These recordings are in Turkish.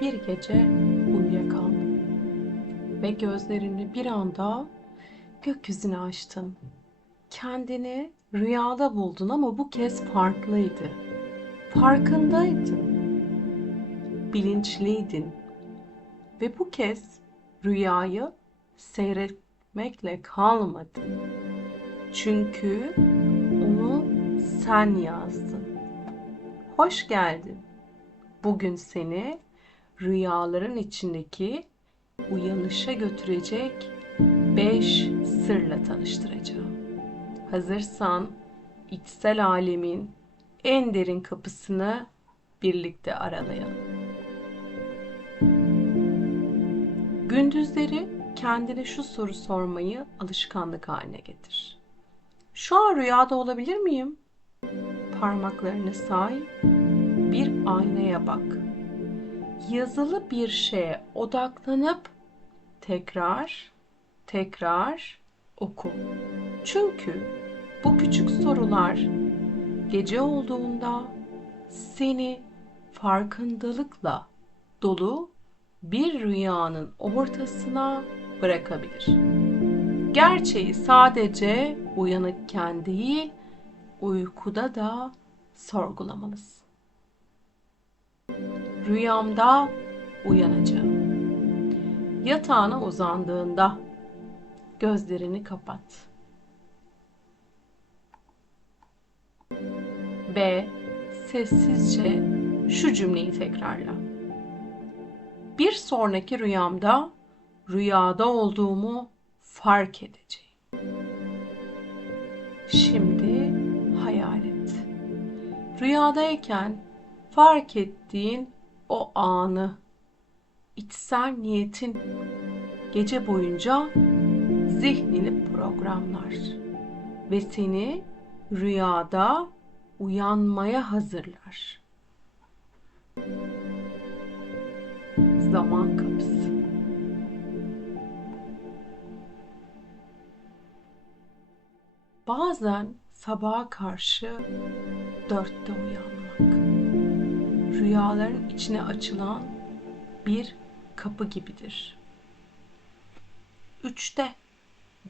bir gece uyuyakaldın ve gözlerini bir anda gökyüzüne açtın. Kendini rüyada buldun ama bu kez farklıydı. Farkındaydın. Bilinçliydin. Ve bu kez rüyayı seyretmekle kalmadın. Çünkü onu sen yazdın. Hoş geldin. Bugün seni rüyaların içindeki uyanışa götürecek beş sırla tanıştıracağım. Hazırsan içsel alemin en derin kapısını birlikte aralayalım. Gündüzleri kendine şu soru sormayı alışkanlık haline getir. Şu an rüyada olabilir miyim? Parmaklarını say, bir aynaya bak. Yazılı bir şeye odaklanıp tekrar, tekrar oku. Çünkü bu küçük sorular gece olduğunda seni farkındalıkla dolu bir rüyanın ortasına bırakabilir. Gerçeği sadece uyanıkken değil, uykuda da sorgulamalısın. Rüyamda uyanacağım. Yatağına uzandığında gözlerini kapat. Ve sessizce şu cümleyi tekrarla. Bir sonraki rüyamda rüyada olduğumu fark edeceğim. Şimdi hayal et. Rüyadayken fark ettiğin o anı, içsel niyetin gece boyunca zihnini programlar ve seni rüyada uyanmaya hazırlar. Zaman kapısı. Bazen sabaha karşı dörtte uyanmak. Rüyaların içine açılan bir kapı gibidir. Üçte,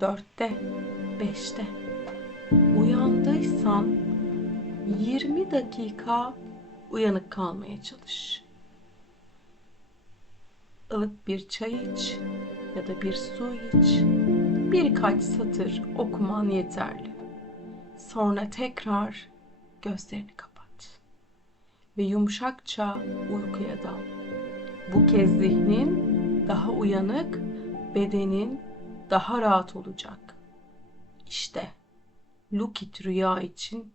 dörtte, beşte uyandıysan 20 dakika uyanık kalmaya çalış. ılık bir çay iç ya da bir su iç. Birkaç satır okuman yeterli. Sonra tekrar gözlerini kapat ve yumuşakça uykuya dal. Bu kez zihnin daha uyanık, bedenin daha rahat olacak. İşte Lukit rüya için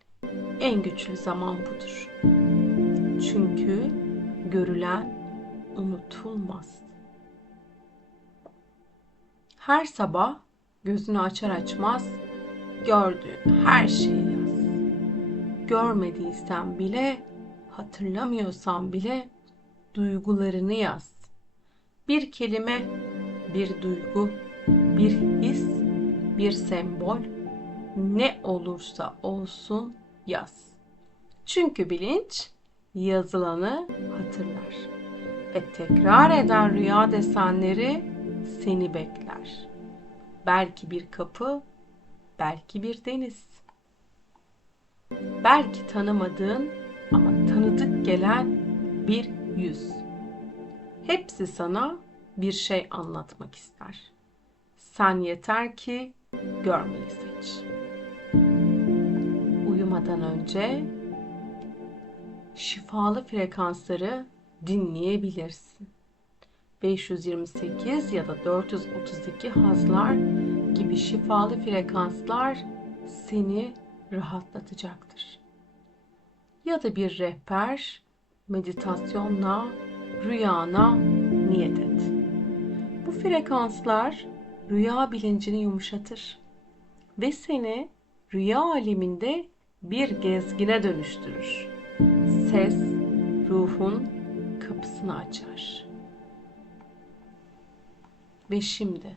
en güçlü zaman budur. Çünkü görülen unutulmaz. Her sabah gözünü açar açmaz gördüğün her şeyi yaz. Görmediysen bile, hatırlamıyorsan bile duygularını yaz. Bir kelime, bir duygu, bir his, bir sembol, ne olursa olsun yaz. Çünkü bilinç yazılanı hatırlar ve tekrar eden rüya desenleri seni bekler. Belki bir kapı, belki bir deniz. Belki tanımadığın ama tanıdık gelen bir yüz. Hepsi sana bir şey anlatmak ister. Sen yeter ki görmeyi seç. Uyumadan önce şifalı frekansları dinleyebilirsin. 528 ya da 432 hazlar gibi şifalı frekanslar seni rahatlatacaktır. Ya da bir rehber meditasyonla rüyana niyet et. Bu frekanslar rüya bilincini yumuşatır ve seni rüya aleminde bir gezgine dönüştürür. Ses ruhun kapısını açar. Ve şimdi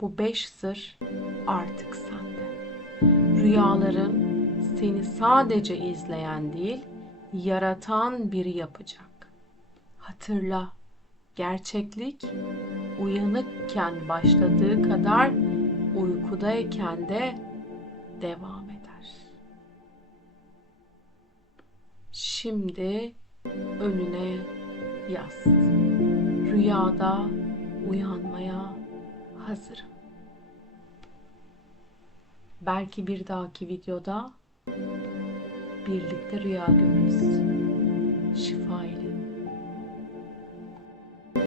bu beş sır artık sende. Rüyaların seni sadece izleyen değil, yaratan biri yapacak. Hatırla, gerçeklik uyanıkken başladığı kadar uykudayken de devam eder. Şimdi önüne yaz. Rüyada uyanmaya hazırım. Belki bir dahaki videoda birlikte rüya görürüz. Şifa